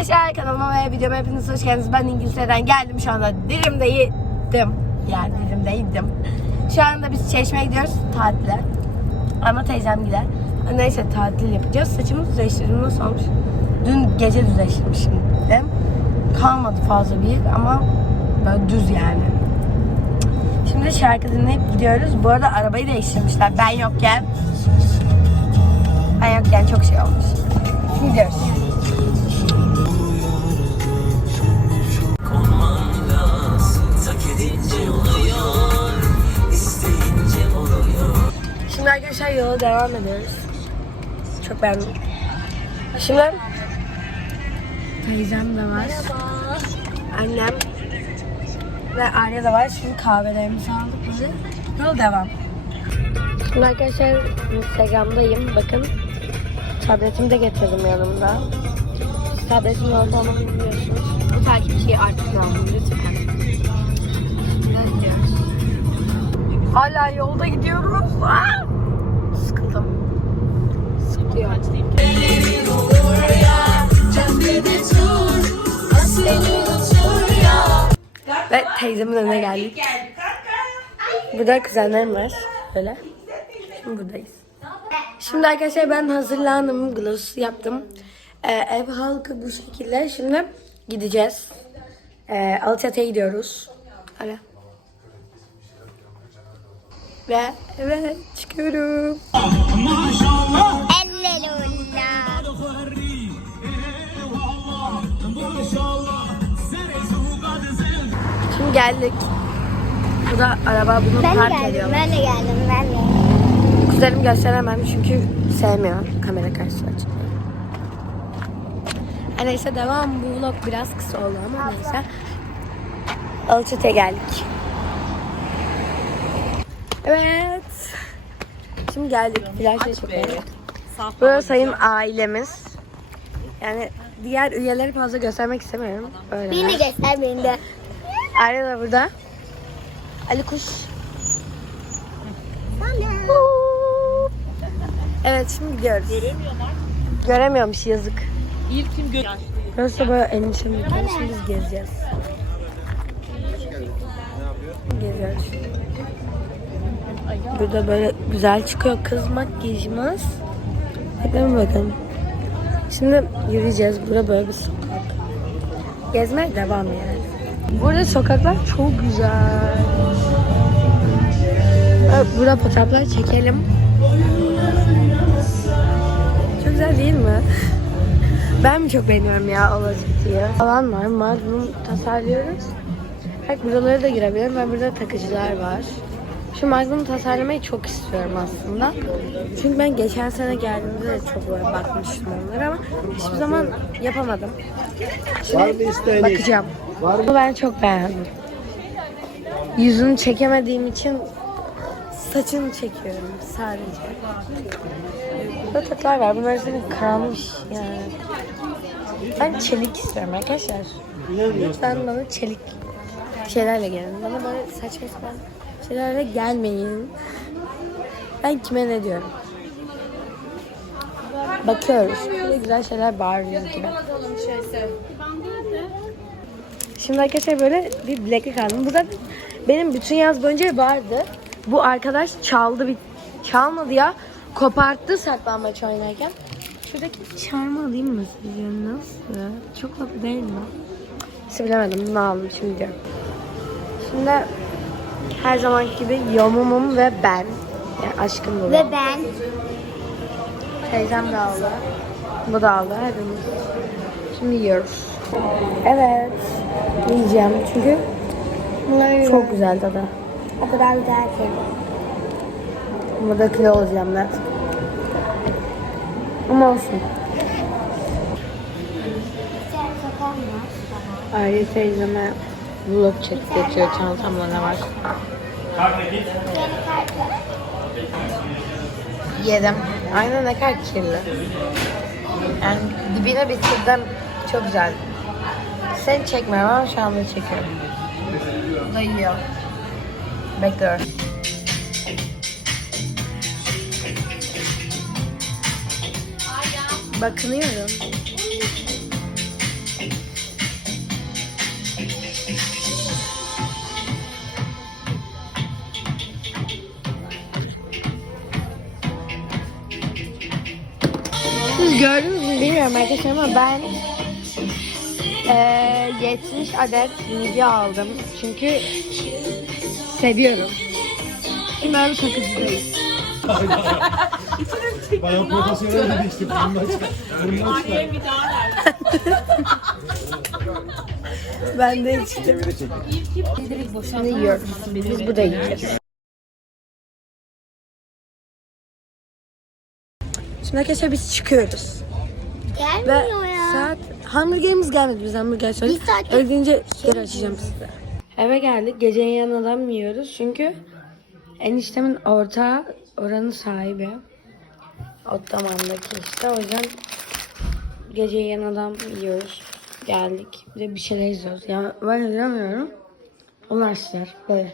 Arkadaşlar kanalıma ve videoma hepiniz hoş geldiniz. Ben İngiltere'den geldim şu anda Dilim'deydim. Yani Dilim'deydim. Şu anda biz Çeşme'ye gidiyoruz tatile. Ama teyzem gider. Neyse tatil yapacağız. Saçımı düzleştirdim. Nasıl olmuş? Dün gece düzleştirmişim. Kalmadı fazla bir ama böyle düz yani. Şimdi şarkı dinleyip gidiyoruz. Bu arada arabayı değiştirmişler. Ben yokken. Ben yokken çok şey olmuş. Gidiyoruz. Arkadaşlar yola devam ediyoruz. Çok beğendim. Şimdi teyzem de var. Annem ve Arya da var. Şimdi kahvelerimizi aldık böyle. Yol devam. Şimdi arkadaşlar Instagram'dayım. Bakın tabletimi de getirdim yanımda. Tabletim orada onu biliyorsunuz. Bu takipçiyi artık aldım lütfen. Hala yolda gidiyoruz. Aa! Ve teyzemin önüne geldik. Burada kuzenlerim var. Böyle. Şimdi buradayız. Şimdi arkadaşlar ben hazırlandım. Gloss yaptım. Ee, ev halkı bu şekilde. Şimdi gideceğiz. Ee, Alaçatı'ya gidiyoruz. Öyle. Ve evet çıkıyorum. Şimdi geldik. Bu da araba bunu Ben park geldim, ediyor. ben de geldim, ben de. Kuzenim gösteremem çünkü sevmiyor kamera karşısına çıkmayı. Ha, Neyse devam. Bu vlog biraz kısa oldu ama neyse. Alaçatı'ya geldik. Evet. Şimdi geldik. Flaşla çekelim. Burası sayın ailemiz. Yani diğer üyeleri fazla göstermek istemiyorum. Öyle. Beni de göster, beni de. Arya da burada. Ali Kuş. Evet şimdi gidiyoruz. Göremiyorlar. Göremiyormuş yazık. İlk kim gör? Da böyle endişem yok. Şimdi biz gezeceğiz. Geziyoruz. Burada böyle güzel çıkıyor kız makyajımız. Bakın bakın. Şimdi yürüyeceğiz. Burada böyle bir sokak. Gezmeye devam yani. Burada sokaklar çok güzel. Burada fotoğraflar çekelim. Çok güzel değil mi? Ben mi çok beğeniyorum ya Alaçatı'yı? Alan var. Magnum tasarlıyoruz. Bak buralara da girebilirim. Ben burada takıcılar var. Şu Magnum tasarlamayı çok istiyorum aslında. Çünkü ben geçen sene geldiğimde de çok böyle bakmıştım onlara ama hiçbir zaman yapamadım. Şimdi bakacağım. Bunu ben çok beğendim. Yüzünü çekemediğim için saçını çekiyorum sadece. Burada takılar var. Bunlar senin kalmış yani. Ben çelik istiyorum arkadaşlar. Lütfen bana çelik şeylerle gelin. Bana böyle saçma sapan şeylerle gelmeyin. Ben kime ne diyorum? Bakıyoruz. Böyle güzel şeyler yüz gibi. Şimdi arkadaşlar böyle bir bileklik aldım. Bu zaten benim bütün yaz boyunca vardı. Bu arkadaş çaldı bir çalmadı ya. Koparttı saklambaç oynarken. Şuradaki çarmı alayım mı sizce? Nasıl? Çok tatlı değil mi? İşte bilemedim. Bunu aldım şimdi. Şimdi her zamanki gibi Yomumum ve ben. Yani aşkım bu. Ve ben. Teyzem de aldı. Bu da aldı. Hepimiz. Şimdi yiyoruz. Evet. Yiyeceğim çünkü Bunlar çok güzel tadı. O kadar güzel ki. Burada kilo olacağım net. Ama olsun. Aile teyzeme vlog çektiriyor çantamda ne var. Yedim. Aynen ne kadar kirli. Yani dibine bitirdim. Çok güzel. Seni çekmiyorum ama şu anda çekiyorum. Bu da yiyor. Bekliyorum. Bakınıyorum. Bilmiyorum arkadaşlar ama ben eee 70 adet midye aldım. Çünkü seviyorum. Şimdi böyle takıcıdayız. Bayağı profesyonel dedi işte. Burnundan çıkar. Burnundan çıkar. Ben de içtim. Şimdi yiyoruz. Biz burada yiyeceğiz. Şimdi arkadaşlar biz çıkıyoruz. Ve Gelmiyor ya. saat hamburgerimiz gelmedi biz hamburger söyledik. Bir saat- Öldüğünce geri açacağım size. Eve geldik. Gece yan adam yiyoruz? Çünkü eniştemin ortağı oranın sahibi. Ottoman'daki işte. O yüzden gece yan adam yiyoruz. Geldik. Bir de bir şeyler izliyoruz. Ya ben izlemiyorum. Onlar sizler. Böyle.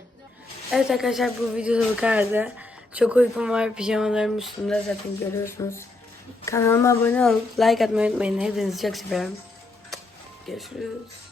Evet arkadaşlar bu videoda bu kadardı. Çok uykum var. Pijamalarım üstümde zaten görüyorsunuz. Kanalıma abone olup like atmayı unutmayın. Hepinizi çok seviyorum. Görüşürüz.